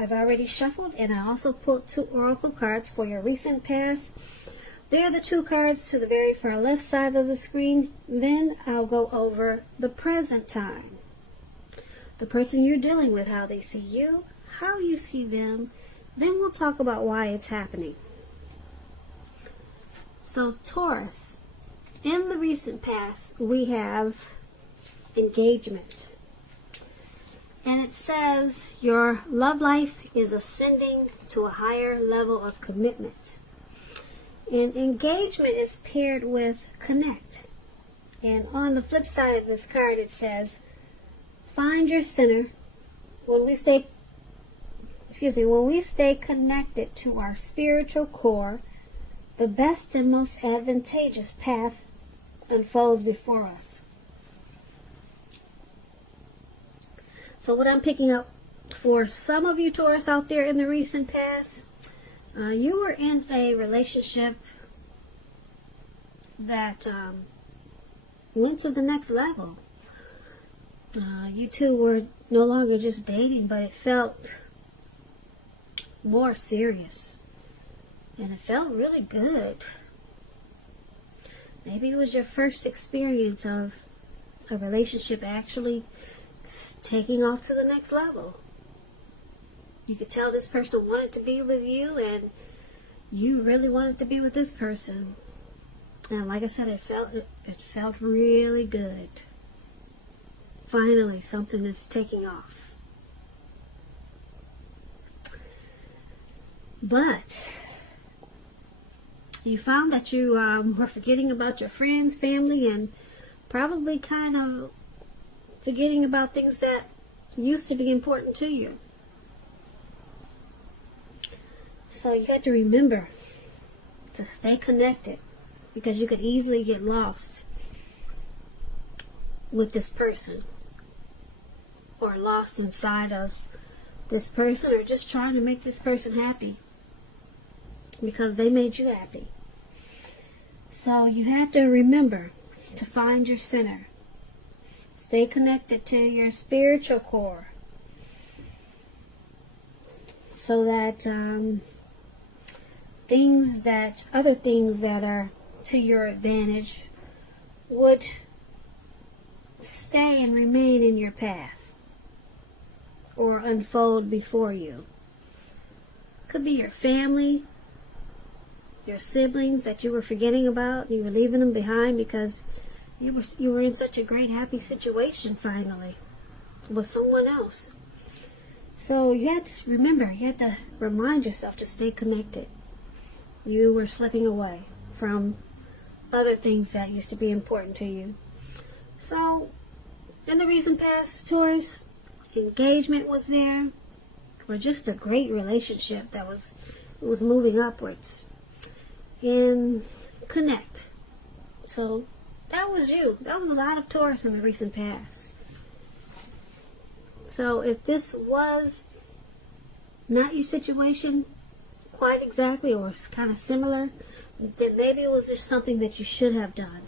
I've already shuffled, and I also pulled 2 oracle cards for your recent past. They're the 2 cards to the very far left side of the screen. Then I'll go over the present time. The person you're dealing with, how they see you, how you see them. Then we'll talk about why it's happening. So Taurus, in the recent past, we have engagement. And it says your love life is ascending to a higher level of commitment. And engagement is paired with connect. And on the flip side of this card, it says, find your center. When we stay connected to our spiritual core, the best and most advantageous path unfolds before us. So what I'm picking up for some of you Taurus out there in the recent past, you were in a relationship that went to the next level. You two were no longer just dating, but it felt more serious. And it felt really good. Maybe it was your first experience of a relationship actually taking off to the next level. You could tell this person wanted to be with you, and you really wanted to be with this person. And like I said, it felt really good. Finally, something is taking off. But you found that you were forgetting about your friends, family, and probably kind of forgetting about things that used to be important to you. So you had to remember to stay connected, because you could easily get lost with this person, or lost inside of this person, or just trying to make this person happy because they made you happy. So you have to remember to find your center. Stay connected to your spiritual core, so that other things that are to your advantage would stay and remain in your path or unfold before you. Could be your family, your siblings that you were forgetting about, and you were leaving them behind because you were in such a great, happy situation finally with someone else. So you had to remember, you had to remind yourself to stay connected. You were slipping away from other things that used to be important to you. So, in the recent past, Taurus, engagement was there, or just a great relationship that was moving upwards. And connect. So, that was you. That was a lot of Taurus in the recent past. So, if this was not your situation quite exactly, or kind of similar, then maybe it was just something that you should have done.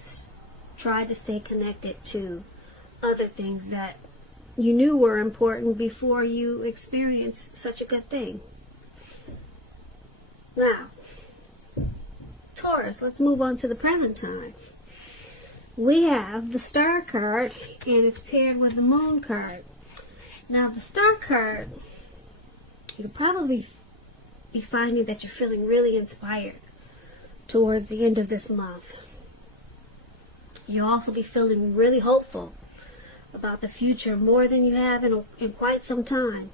Try to stay connected to other things that you knew were important before you experienced such a good thing. Now, Taurus, let's move on to the present time. We have the Star card, and it's paired with the Moon card. Now, the Star card, you'll probably be finding that you're feeling really inspired towards the end of this month. You'll also be feeling really hopeful about the future, more than you have in quite some time.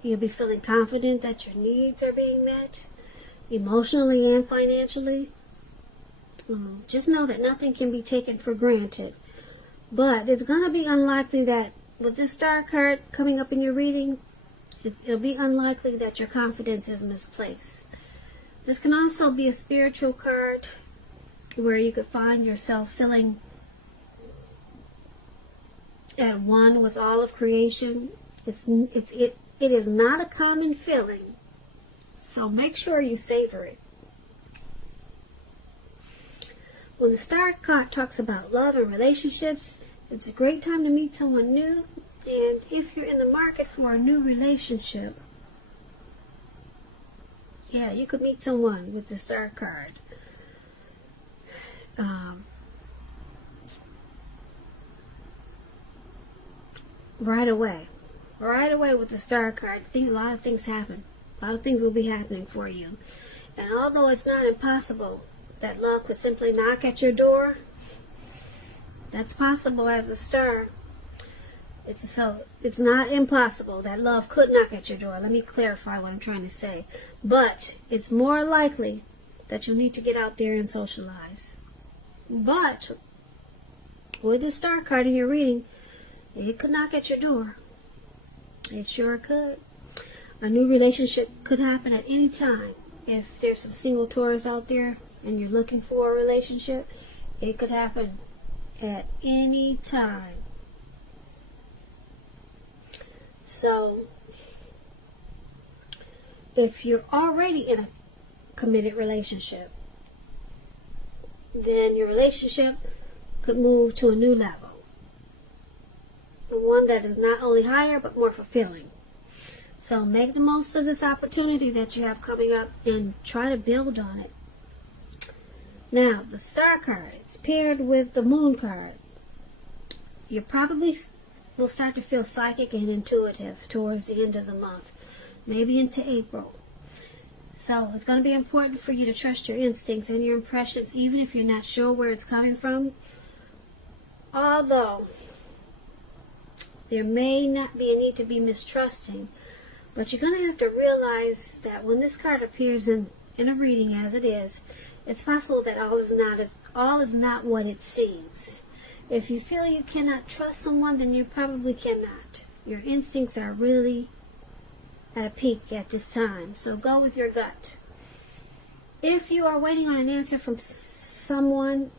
You'll be feeling confident that your needs are being met, emotionally and financially. Just know that nothing can be taken for granted. But it's going to be unlikely that, with this Star card coming up in your reading, it'll be unlikely that your confidence is misplaced. This can also be a spiritual card where you could find yourself feeling at one with all of creation. It is not a common feeling, so make sure you savor it. When the Star card talks about love and relationships, it's a great time to meet someone new And if you're in the market for a new relationship, yeah, you could meet someone with the Star card. Right away. Right away with the Star card. I think a lot of things happen. A lot of things will be happening for you. And although it's not impossible that love could simply knock at your door, that's possible as a star. It's not impossible that love could knock at your door. Let me clarify what I'm trying to say. But it's more likely that you'll need to get out there and socialize. But with the Star card in your reading, it could knock at your door. It sure could. A new relationship could happen at any time. If there's some single Taurus out there and you're looking for a relationship, it could happen at any time. So, if you're already in a committed relationship, then your relationship could move to a new level. One that is not only higher, but more fulfilling. So make the most of this opportunity that you have coming up and try to build on it. Now, the Star card, it's paired with the Moon card. You probably will start to feel psychic and intuitive towards the end of the month, maybe into April. So it's going to be important for you to trust your instincts and your impressions, even if you're not sure where it's coming from. Although there may not be a need to be mistrusting, but you're going to have to realize that when this card appears in a reading as it is, it's possible that all is not what it seems. If you feel you cannot trust someone, then you probably cannot. Your instincts are really at a peak at this time, so go with your gut. If you are waiting on an answer from someone,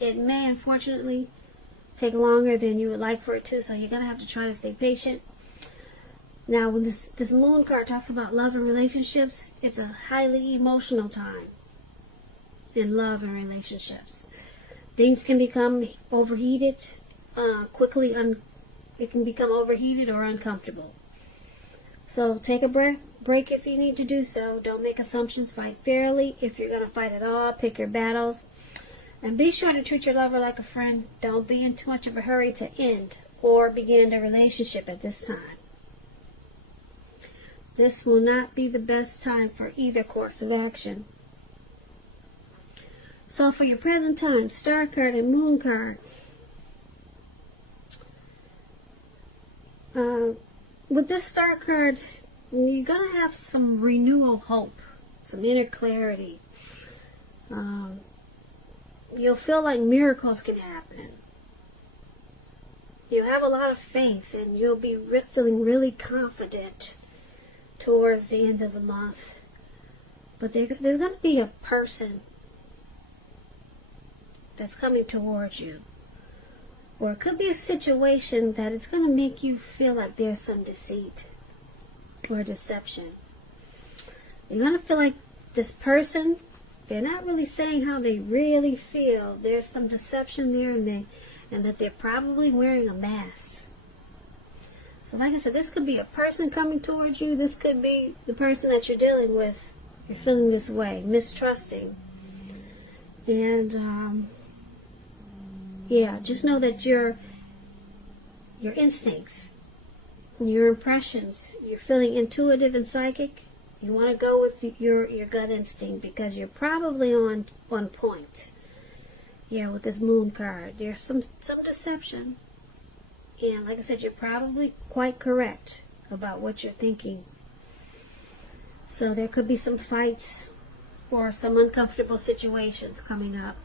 it may unfortunately take longer than you would like for it to, so you're going to have to try to stay patient. Now, when this Moon card talks about love and relationships, it's a highly emotional time in love and relationships. Things can become overheated quickly. It can become overheated or uncomfortable. So take a break if you need to do so. Don't make assumptions. Fight fairly. If you're going to fight at all, pick your battles. And be sure to treat your lover like a friend. Don't be in too much of a hurry to end or begin a relationship at this time. This will not be the best time for either course of action. So for your present time, Star card and Moon card. With this Star card, you're going to have some renewal hope, some inner clarity. You'll feel like miracles can happen. You have a lot of faith, and you'll be feeling really confident towards the end of the month. But there's going to be a person that's coming towards you. Or it could be a situation that it's going to make you feel like there's some deceit or deception. You're going to feel like this person, they're not really saying how they really feel. There's some deception there, and that they're probably wearing a mask. So like I said, this could be a person coming towards you. This could be the person that you're dealing with. You're feeling this way, mistrusting. And yeah, just know that your instincts, your impressions, you're feeling intuitive and psychic. You want to go with your gut instinct because you're probably on point. Yeah, with this Moon card, there's some deception. And like I said, you're probably quite correct about what you're thinking. So there could be some fights or some uncomfortable situations coming up.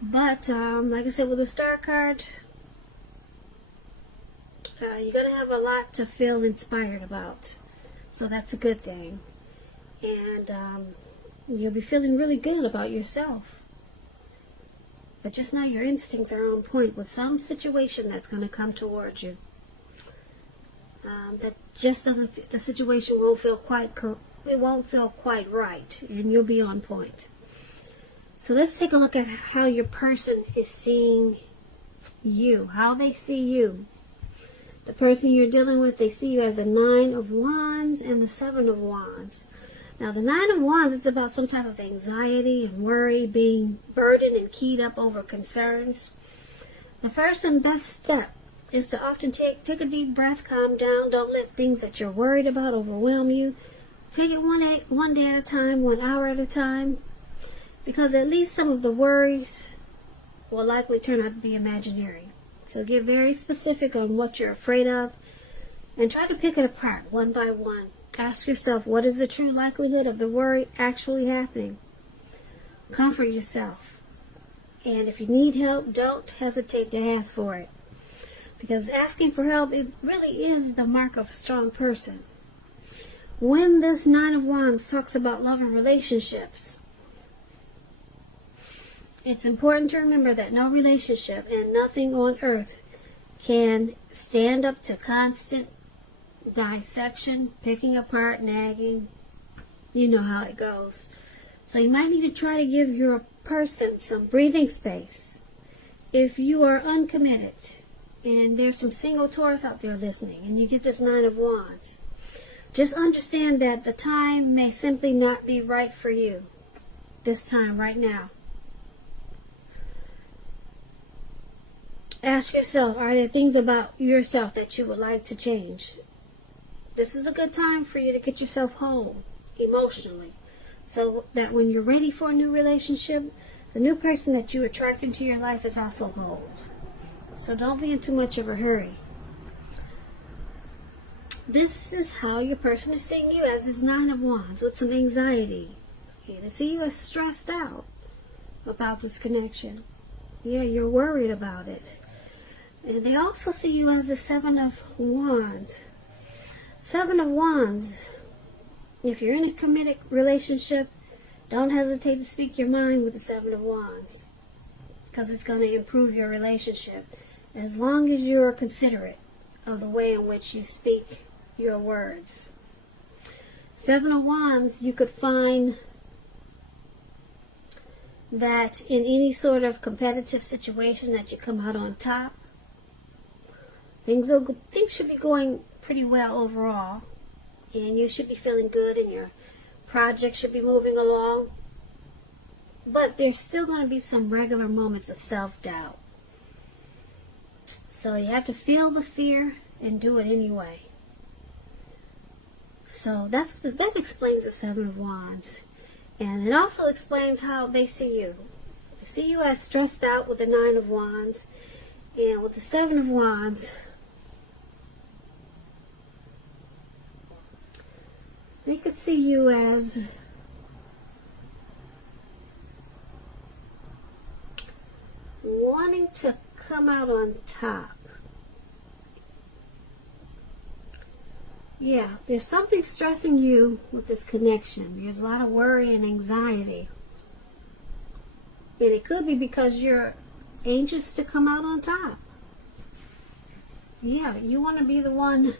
But, like I said, with the Star card, you're going to have a lot to feel inspired about. So that's a good thing. And you'll be feeling really good about yourself. But just know your instincts are on point with some situation that's going to come towards you. That just doesn't, the situation won't feel quite right, and you'll be on point. So let's take a look at how your person is seeing you, how they see you. The person you're dealing with, they see you as the 9 of Wands and the 7 of Wands. Now, the 9 of Wands is about some type of anxiety and worry, being burdened and keyed up over concerns. The first and best step is to often take a deep breath, calm down. Don't let things that you're worried about overwhelm you. Take it one day at a time, 1 hour at a time, because at least some of the worries will likely turn out to be imaginary. So get very specific on what you're afraid of and try to pick it apart one by one. Ask yourself, what is the true likelihood of the worry actually happening? Comfort yourself. And if you need help, don't hesitate to ask for it. Because asking for help, it really is the mark of a strong person. When this 9 of Wands talks about love and relationships, it's important to remember that no relationship and nothing on earth can stand up to constant dissection, picking apart, nagging. You know how it goes. So you might need to try to give your person some breathing space. If you are uncommitted, and there's some single Taurus out there listening, and you get this 9 of Wands, just understand that the time may simply not be right for you this time, right now. Ask yourself, are there things about yourself that you would like to change? This is a good time for you to get yourself whole emotionally, so that when you're ready for a new relationship, the new person that you attract into your life is also whole. So don't be in too much of a hurry. This is how your person is seeing you, as this 9 of Wands with some anxiety. They see you as stressed out about this connection. Yeah, you're worried about it. And they also see you as the 7 of Wands. 7 of Wands, if you're in a committed relationship, don't hesitate to speak your mind with the 7 of Wands, because it's going to improve your relationship as long as you are considerate of the way in which you speak your words. 7 of Wands, you could find that in any sort of competitive situation that you come out on top. Things should be going pretty well overall, and you should be feeling good, and your project should be moving along. But there's still going to be some regular moments of self-doubt. So you have to feel the fear and do it anyway. So that explains the 7 of Wands. And it also explains how they see you. They see you as stressed out with the 9 of Wands. And with the 7 of Wands, they could see you as wanting to come out on top. Yeah, there's something stressing you with this connection. There's a lot of worry and anxiety. And it could be because you're anxious to come out on top. Yeah, you want to be the one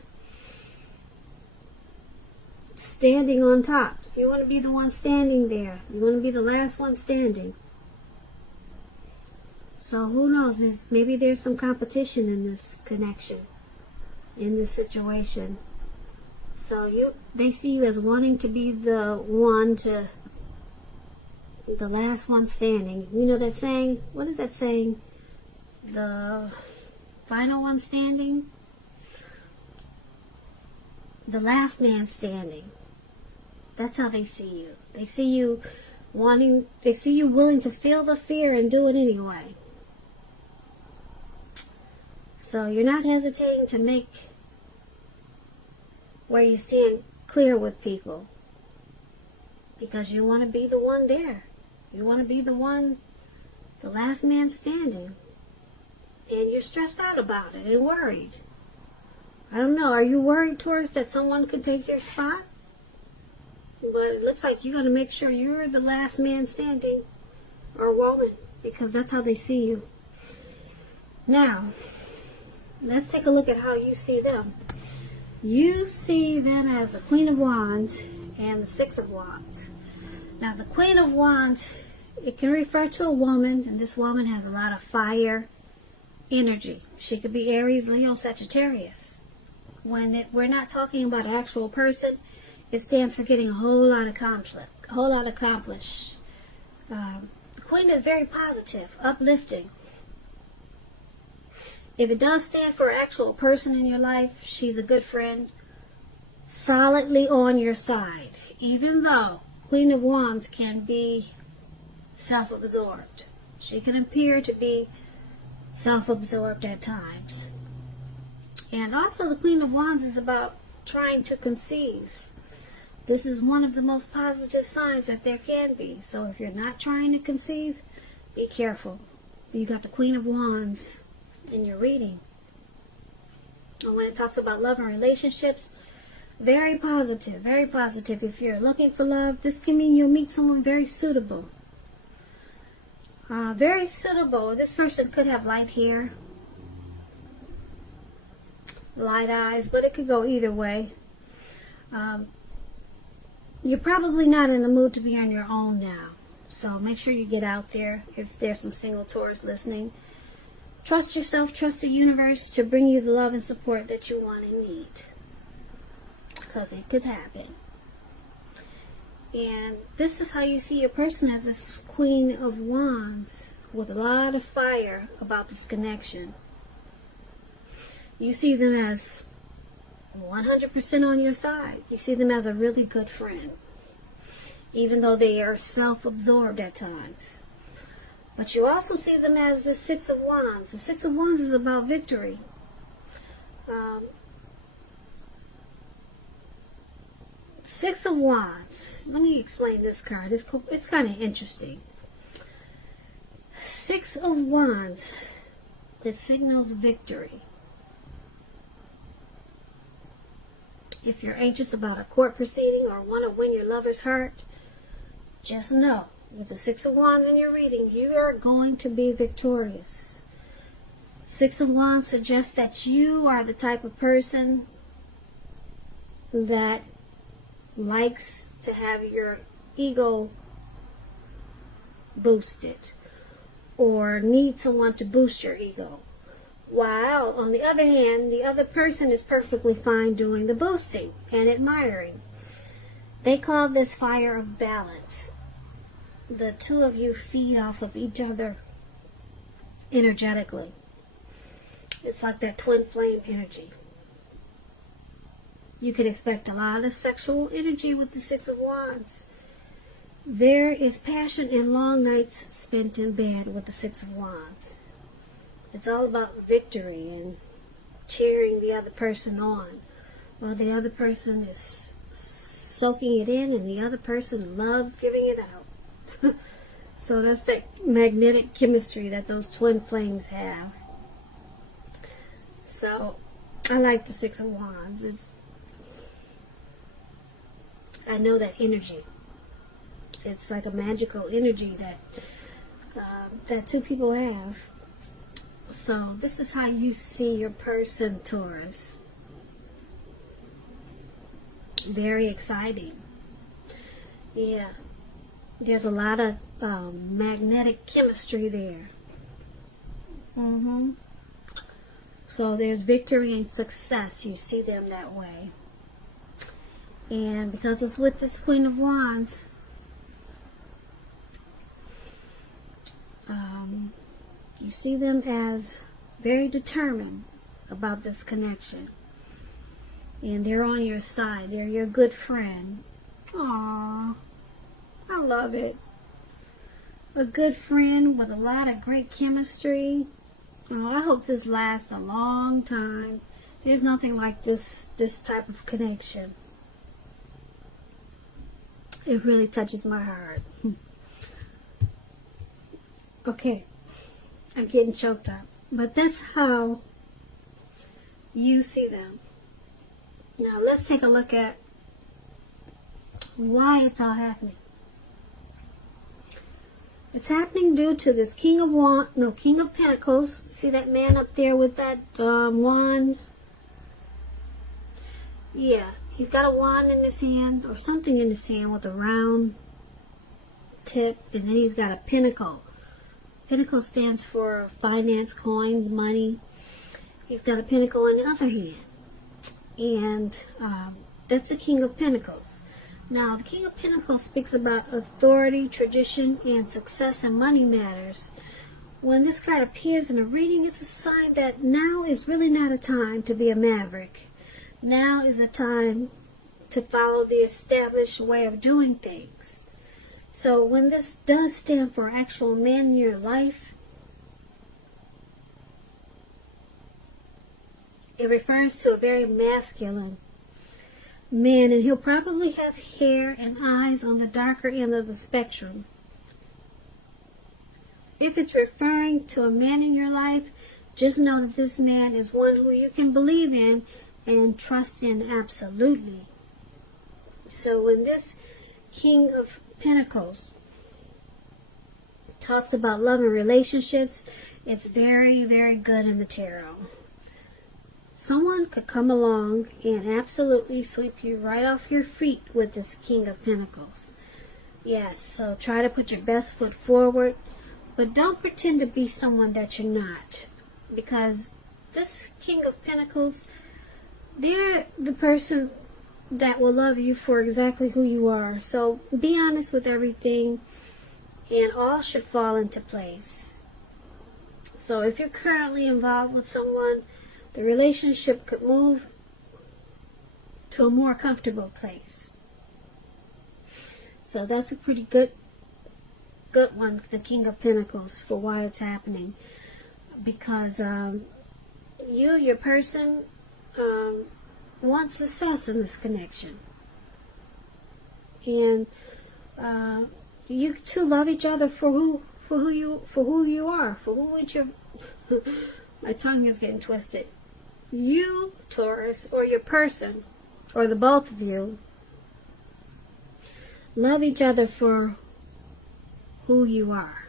standing on top. You want to be the one standing there. You want to be the last one standing. So who knows? Maybe there's some competition in this connection, in this situation. So they see you as wanting to be the last one standing. You know that saying? What is that saying? The final one standing? The last man standing. That's how they see you. They see you willing to feel the fear and do it anyway. So you're not hesitating to make where you stand clear with people, because you want to be the one there. You want to be the last man standing. And you're stressed out about it and worried. I don't know, are you worried, Taurus, that someone could take your spot? But it looks like you're going to make sure you're the last man standing, or woman, because that's how they see you. Now, let's take a look at how you see them. You see them as the Queen of Wands and the 6 of Wands. Now, the Queen of Wands, it can refer to a woman, and this woman has a lot of fire energy. She could be Aries, Leo, Sagittarius. when we're not talking about an actual person, it stands for getting a whole lot accomplished. The Queen is very positive, uplifting. If it does stand for an actual person in your life, she's a good friend, solidly on your side, even though Queen of Wands can be self-absorbed. She can appear to be self-absorbed at times. And also the Queen of Wands is about trying to conceive. This is one of the most positive signs that there can be. So if you're not trying to conceive, be careful. You got the Queen of Wands in your reading. And when it talks about love and relationships, very positive, very positive. If you're looking for love, this can mean you'll meet someone very suitable. Very suitable. This person could have light hair, light eyes, but it could go either way. You're probably not in the mood to be on your own now. So make sure you get out there if there's some single Taurus listening. Trust yourself, trust the universe to bring you the love and support that you want and need. Because it could happen. And this is how you see your person as this Queen of Wands with a lot of fire about this connection. You see them as 100% on your side. You see them as a really good friend, even though they are self-absorbed at times. But you also see them as the Six of Wands. The Six of Wands is about victory. Six of Wands. Let me explain this card. It's kind of interesting. Six of Wands. It signals victory. If you're anxious about a court proceeding or want to win your lover's heart, just know, with the Six of Wands in your reading, you are going to be victorious. Six of Wands suggests that you are the type of person that likes to have your ego boosted or need someone to boost your ego. While, on the other hand, the other person is perfectly fine doing the boosting and admiring. They call this fire of balance. The two of you feed off of each other energetically. It's like that twin flame energy. You can expect a lot of sexual energy with the Six of Wands. There is passion and long nights spent in bed with the Six of Wands. It's all about victory and cheering the other person on, while the other person is soaking it in and the other person loves giving it out. So that's that magnetic chemistry that those twin flames have. So I like the Six of Wands. I know that energy. It's like a magical energy that two people have. So this is how you see your person, Taurus. Very exciting. Yeah. There's a lot of magnetic chemistry there. So there's victory and success. You see them that way. And because it's with this Queen of Wands, you see them as very determined about this connection. And they're on your side. They're your good friend. Aww. I love it. A good friend with a lot of great chemistry. Oh, I hope this lasts a long time. There's nothing like this type of connection. It really touches my heart. Okay. I'm getting choked up. But that's how you see them. Now let's take a look at why it's all happening. It's happening due to this King of Pentacles. See that man up there with that wand? Yeah, he's got a wand in his hand or something in his hand with a round tip, and then he's got a pentacle. Pentacle stands for finance, coins, money. He's got a pentacle in the other hand. And that's the King of Pentacles. Now, the King of Pentacles speaks about authority, tradition, and success in money matters. When this card appears in a reading, it's a sign that now is really not a time to be a maverick. Now is a time to follow the established way of doing things. So when this does stand for actual man in your life, it refers to a very masculine man, and he'll probably have hair and eyes on the darker end of the spectrum. If it's referring to a man in your life, just know that this man is one who you can believe in and trust in absolutely. So when this King of Pentacles talks about love and relationships, it's very, very good in the tarot. Someone could come along and absolutely sweep you right off your feet with this King of Pentacles. Yes, so try to put your best foot forward, but don't pretend to be someone that you're not. Because this King of Pentacles, they're the person that will love you for exactly who you are. So be honest with everything, and all should fall into place. So if you're currently involved with someone, the relationship could move to a more comfortable place. So that's a pretty good one, the King of Pentacles, for why it's happening. Because your person wants success in this connection. And you two love each other for who you are, for who you're. My tongue is getting twisted. You, Taurus, or your person, or the both of you, love each other for who you are.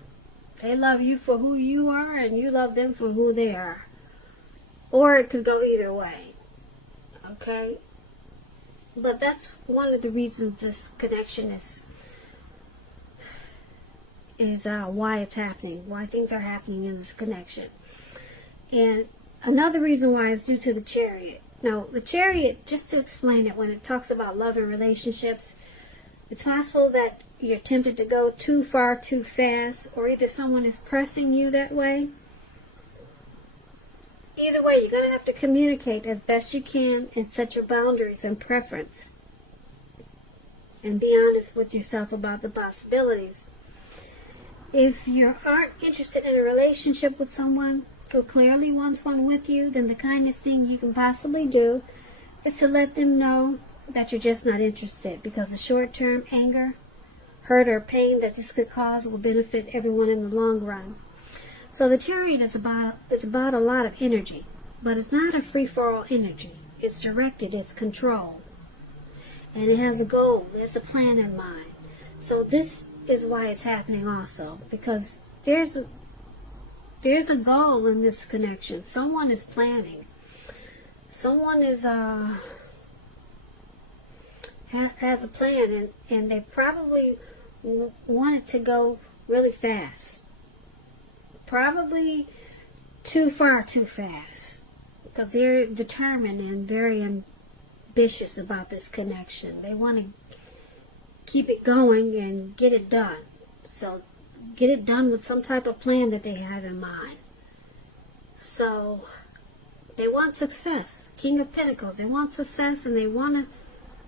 They love you for who you are, and you love them for who they are. Or it could go either way. Okay? But that's one of the reasons this connection is why it's happening, why things are happening in this connection. And another reason why is due to the Chariot. Now, the Chariot, just to explain it, when it talks about love and relationships, it's possible that you're tempted to go too far too fast, or either someone is pressing you that way. Either way, you're going to have to communicate as best you can and set your boundaries and preference. And be honest with yourself about the possibilities. If you aren't interested in a relationship with someone who clearly wants one with you, then the kindest thing you can possibly do is to let them know that you're just not interested, because the short-term anger, hurt, or pain that this could cause will benefit everyone in the long run. So the Chariot is about a lot of energy, but it's not a free-for-all energy. It's directed, it's controlled, and it has a goal, it has a plan in mind. So this is why it's happening also, because there's a goal in this connection. Someone is planning. Someone is has a plan, and they probably want it to go really fast. Probably too far too fast, because they're determined and very ambitious about this connection. They want to keep it going and get it done. So get it done with some type of plan that they have in mind. So they want success. King of Pentacles, they want success, and they want to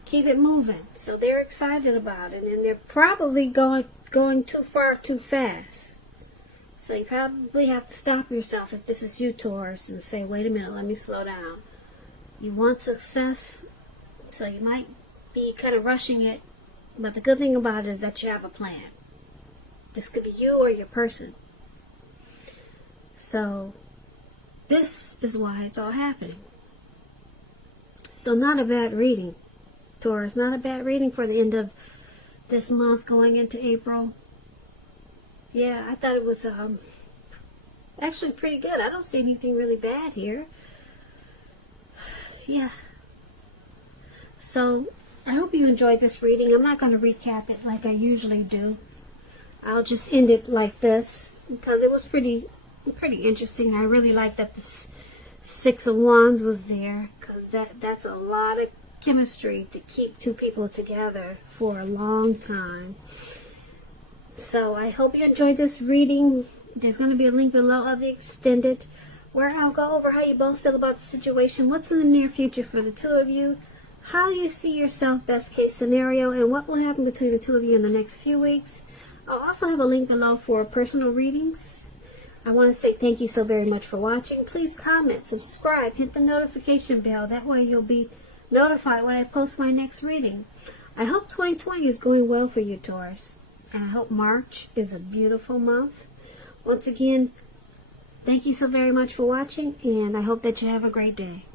keep it moving. So they're excited about it, and they're probably going too far too fast. So you probably have to stop yourself if this is you, Taurus, and say, wait a minute, let me slow down. You want success, so you might be kind of rushing it, but the good thing about it is that you have a plan. This could be you or your person. So this is why it's all happening. So not a bad reading, Taurus. Not a bad reading for the end of this month going into April. Yeah, I thought it was actually pretty good. I don't see anything really bad here. Yeah. So I hope you enjoyed this reading. I'm not going to recap it like I usually do. I'll just end it like this because it was pretty interesting. I really like that Six of Wands was there, because that's a lot of chemistry to keep two people together for a long time. So I hope you enjoyed this reading. There's going to be a link below of the extended, where I'll go over how you both feel about the situation, what's in the near future for the two of you, how you see yourself best case scenario, and what will happen between the two of you in the next few weeks. I'll also have a link below for personal readings. I want to say thank you so very much for watching. Please comment, subscribe, hit the notification bell. That way you'll be notified when I post my next reading. I hope 2020 is going well for you, Taurus. And I hope March is a beautiful month. Once again, thank you so very much for watching, and I hope that you have a great day.